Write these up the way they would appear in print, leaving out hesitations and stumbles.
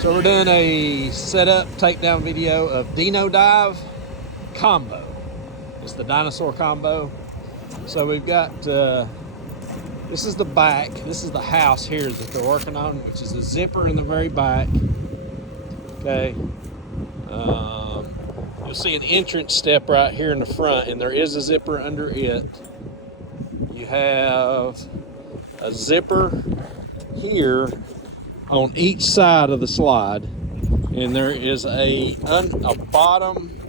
So we're doing a setup takedown video of Dino Dive combo. It's the dinosaur combo. So we've got, this is the back, this is the house here that they're working on, which is a zipper in the very back. Okay. You'll see an entrance step right here in the front, and there is a zipper under it. You have a zipper here on each side of the slide, and there is a bottom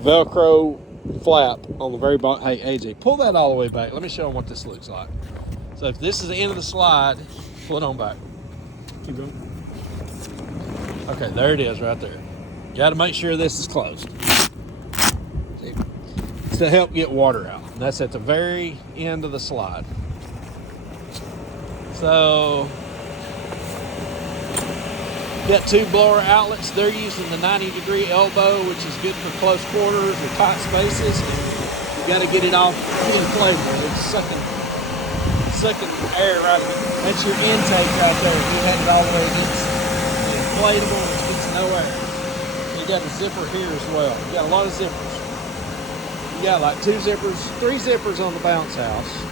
Velcro flap on the very bottom. Hey AJ, pull that all the way back. Let me show them what this looks like. So if this is the end of the slide, pull it on back. Keep going. Okay, there it is right there. You got to make sure this is closed. See? It's to help get water out. And that's at the very end of the slide. So got two blower outlets. They're using the 90-degree elbow, which is good for close quarters or tight spaces. And you got to get it off inflatable. It's sucking air right there. That's your intake right there. You had it all the way against the inflatable, and it gets no air. You got a zipper here as well. You got a lot of zippers. You got like three zippers on the bounce house.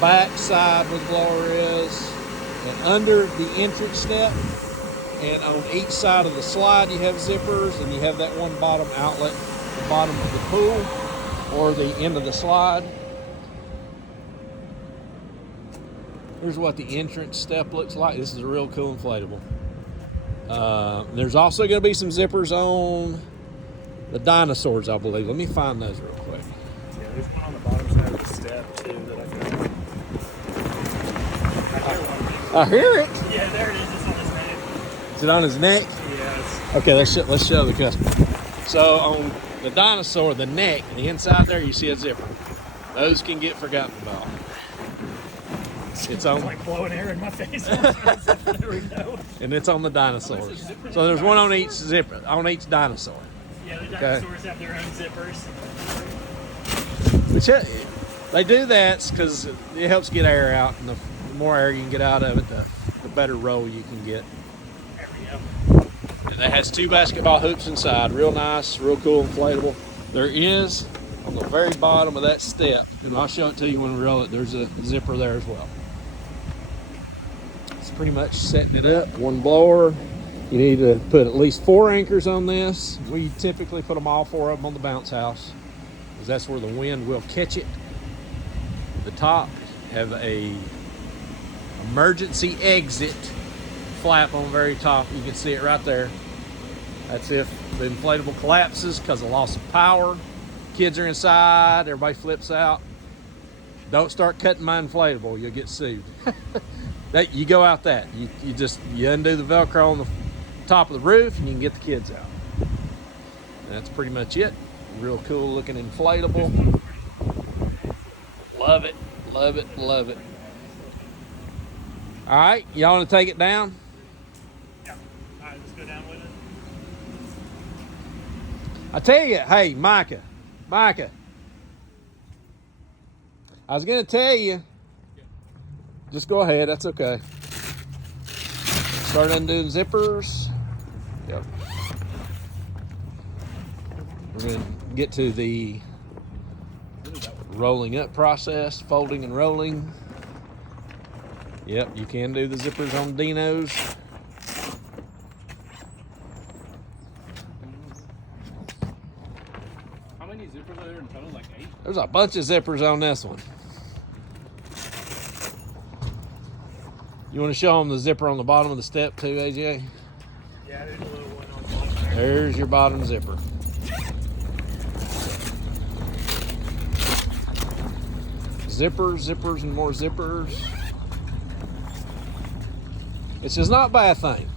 Back side where the blower is, and under the entrance step, and on each side of the slide you have zippers, and you have that one bottom outlet, the bottom of the pool or the end of the slide. Here's what the entrance step looks like. This is a real cool inflatable. There's also going to be some zippers on the dinosaurs, I believe. Let me find those real quick. Yeah, there's one on the bottom side of the step too that I found. I hear it. Yeah, there it is. It's on his neck. Is it on his neck? Yeah. Okay, let's show the customer. So on the dinosaur, the neck, the inside there, you see a zipper. Those can get forgotten about. It's on. It's like blowing air in my face. There we go. And it's on the dinosaurs. So there's one on each zipper, on each dinosaur. Yeah, the dinosaurs have their own zippers. Which they do that because it helps get air out, and the more air you can get out of it, the better roll you can get. There we go. And it has two basketball hoops inside. Real nice, real cool, inflatable. There is, on the very bottom of that step, and I'll show it to you when we roll it, there's a zipper there as well. It's pretty much setting it up. One blower. You need to put at least 4 anchors on this. We typically put them all 4 of them on the bounce house, because that's where the wind will catch it. The top have a emergency exit flap on the very top. You can see it right there. That's if the inflatable collapses because of loss of power. Kids are inside, everybody flips out. Don't start cutting my inflatable, you'll get sued. You go out that. You undo the Velcro on the top of the roof and you can get the kids out. That's pretty much it. Real cool looking inflatable. Love it, love it, love it. All right, y'all want to take it down? Yeah. All right, let's go down with it. I tell you, hey, Micah, I was going to tell you, just go ahead, that's okay. Start undoing zippers. Yep. We're going to get to the rolling up process, folding and rolling. Yep, you can do the zippers on Dinos. How many zippers are there in total? Like 8? There's a bunch of zippers on this one. You want to show them the zipper on the bottom of the step too, AJ? Yeah, there's a little one on the bottom there. There's your bottom zipper. Zippers, and more zippers. It's just not a bad thing.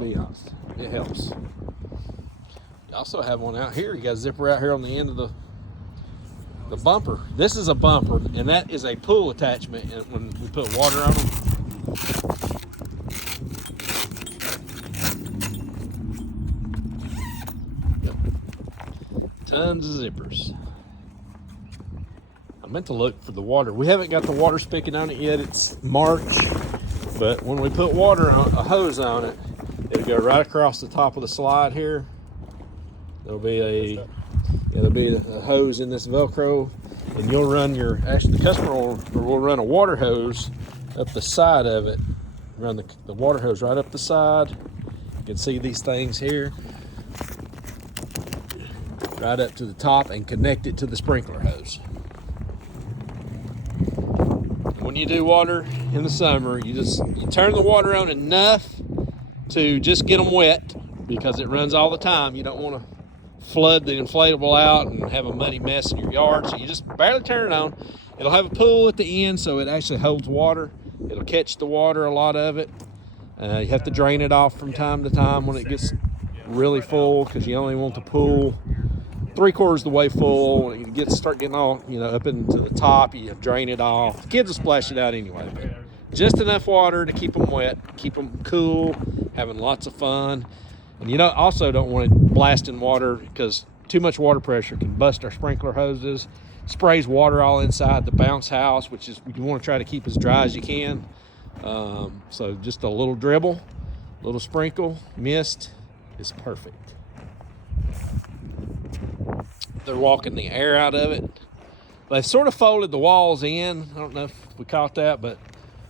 Be honest. It helps. You also have one out here. You got a zipper out here on the end of the bumper. This is a bumper, and that is a pull attachment. And when we put water on them, tons of zippers. I meant to look for the water. We haven't got the water spigot on it yet. It's March, But when we put water on a hose on it, it'll go right across the top of the slide here. There'll be a hose in this Velcro, and you'll run the customer will run a water hose up the side of it. Run the water hose right up the side. You can see these things here. Right up to the top and connect it to the sprinkler hose. When you do water in the summer, you turn the water on enough to just get them wet, because it runs all the time. You don't want to flood the inflatable out and have a muddy mess in your yard, so you just barely turn it on. It'll have a pool at the end, so it actually holds water. It'll catch the water, a lot of it. You have to drain it off from time to time when it gets really full, because you only want the pool 3/4 the way full. When it start getting all up into the top, you drain it off. The kids will splash it out anyway, but just enough water to keep them wet, keep them cool, having lots of fun. And also don't want it blasting water, because too much water pressure can bust our sprinkler hoses. Sprays water all inside the bounce house, which is, you want to try to keep as dry as you can. So just a little dribble, a little sprinkle, mist is perfect. They're walking the air out of it. They sort of folded the walls in. I don't know if we caught that, but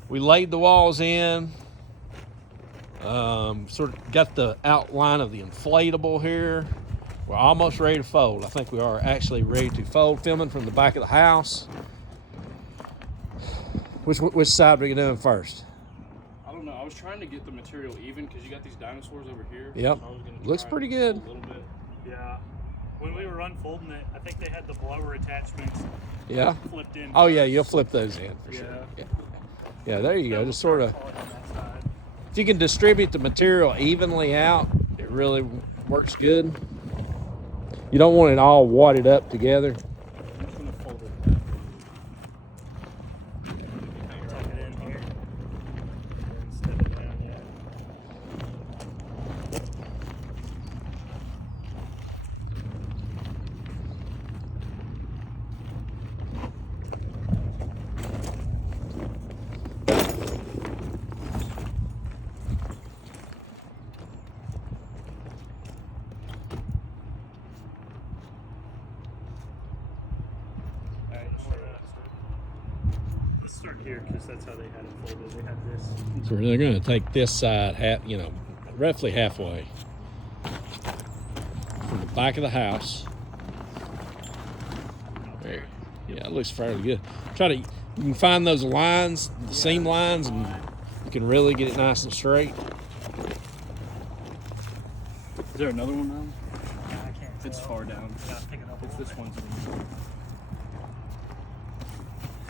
we laid the walls in. Sort of got the outline of the inflatable here. We're almost ready to fold. I think we are actually ready to fold. Filming from the back of the house. Which side are you doing first? I don't know. I was trying to get the material even, because you got these dinosaurs over here. Yep. So I was gonna Looks pretty good. A little bit. Yeah. When we were unfolding it, I think they had the blower attachments Yeah. flipped in. Oh yeah, you'll flip those in for sure. Yeah. Yeah, there you go. Just sort of, On that side. if you can distribute the material evenly out, it really works good. You don't want it all wadded up together. I'm just gonna fold it back. Tuck it in here. And step it down, yeah. Let's start here, because that's how they had it folded. They had this. So they're going to take this side roughly halfway from the back of the house. There. Yeah, it looks fairly good. You can find those lines, the seam lines, and you can really get it nice and straight. Is there another one now? I can't It's tell. far down. Gotta pick it up. It's this one's.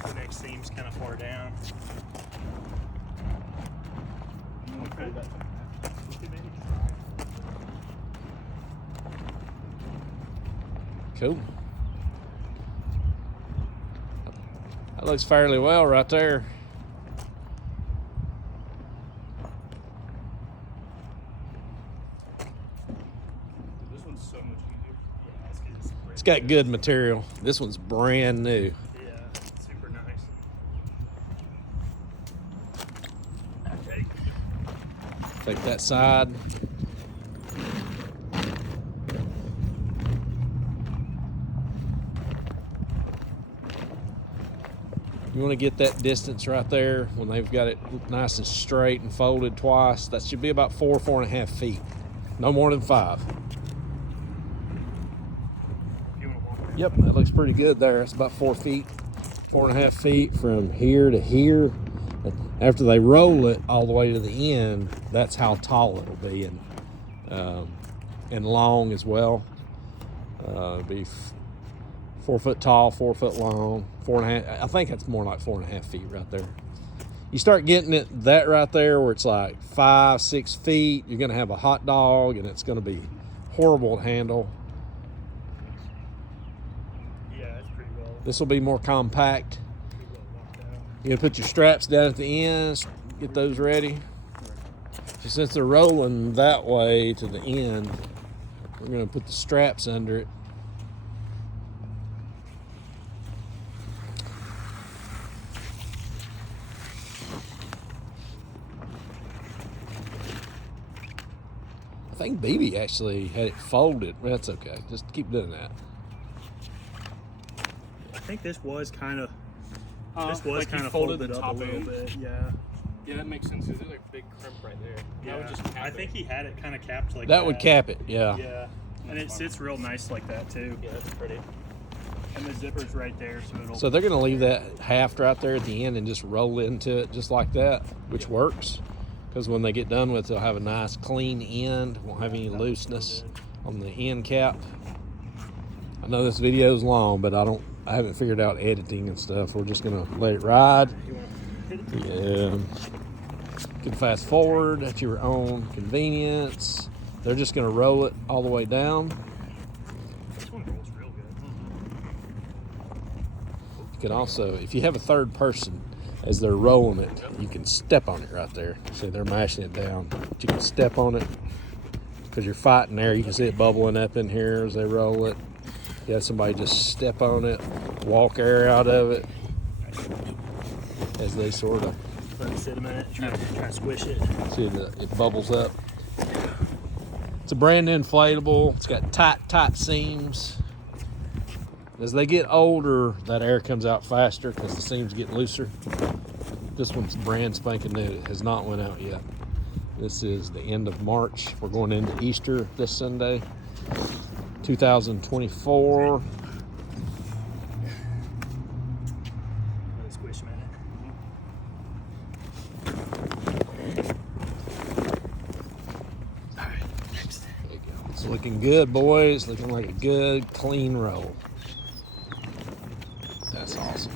The next seam's kind of far down. I'm gonna fold that. Cool. That looks fairly well right there. This one's so much easier. Yeah, it's 'cause it's It's got good material. This one's brand new. Yeah, super nice. Take that side. You want to get that distance right there when they've got it nice and straight and folded twice. That should be about 4.5 feet. No more than 5. You want to walk around? Yep, that looks pretty good there. It's about 4 feet, 4.5 feet from here to here. After they roll it all the way to the end, that's how tall it'll be, and long as well. It'll be 4 foot tall, 4 foot long, 4.5. I think that's more like 4.5 feet right there. You start getting that right there where it's like 5, 6 feet, you're gonna have a hot dog, and it's gonna be horrible to handle. Yeah, it's pretty well. This will be more compact. Pretty well walked out. You're gonna put your straps down at the ends, get those ready. So since they're rolling that way to the end, we're gonna put the straps under it. think BB actually had it folded. That's okay. Just keep doing that. I think this was kind of Like you kind of folded folded the up top a little end? bit. Yeah. Yeah, that makes sense. There's like a big crimp right there. That would just cap I it. think he had it kind of capped like That would cap it, yeah. Yeah, and it sits real nice like that too. Yeah, that's pretty. And the zipper's right there, so it'll. So they're going to leave that haft right there at the end and just roll into it just like that, which works. Because when they get done with it, they'll have a nice clean end. Won't have any looseness on the end cap. I know this video is long, but I haven't figured out editing and stuff. We're just going to let it ride. Yeah. You can fast forward at your own convenience. They're just going to roll it all the way down. This one rolls real good. You can also, if you have a third person, as they're rolling it, you can step on it right there. See, they're mashing it down. But you can step on it because you're fighting there. You can see it bubbling up in here as they roll it. You have somebody just step on it, walk air out of it as they sort of. Let it sit a minute. Try to squish it. See, it bubbles up. It's a brand new inflatable. It's got tight seams. As they get older, that air comes out faster because the seams get looser. This one's brand spanking new. It has not went out yet. This is the end of March. We're going into Easter this Sunday, 2024. Let it squish a minute. All right, next. There you go. It's looking good, boys. Looking like a good, clean roll. That's awesome.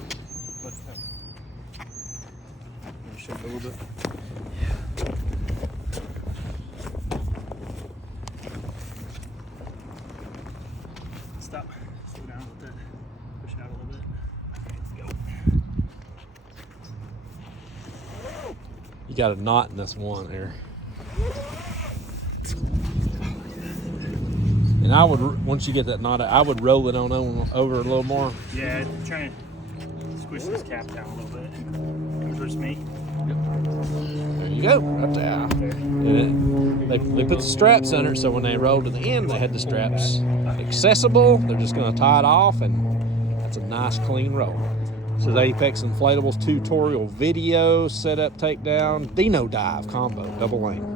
Shift a little bit. Stop. Slow down a little bit. Push it out a little bit. Let's go. You got a knot in this one here. And I would, once you get that knot out, I would roll it on over a little more. Yeah, try and squish this cap down a little bit. Come towards me. There you go, right there. And they put the straps under it, so when they roll to the end, they had the straps accessible. They're just going to tie it off, and that's a nice, clean roll. This is Apex Inflatables tutorial video, setup, takedown, Dino dive combo, double lane.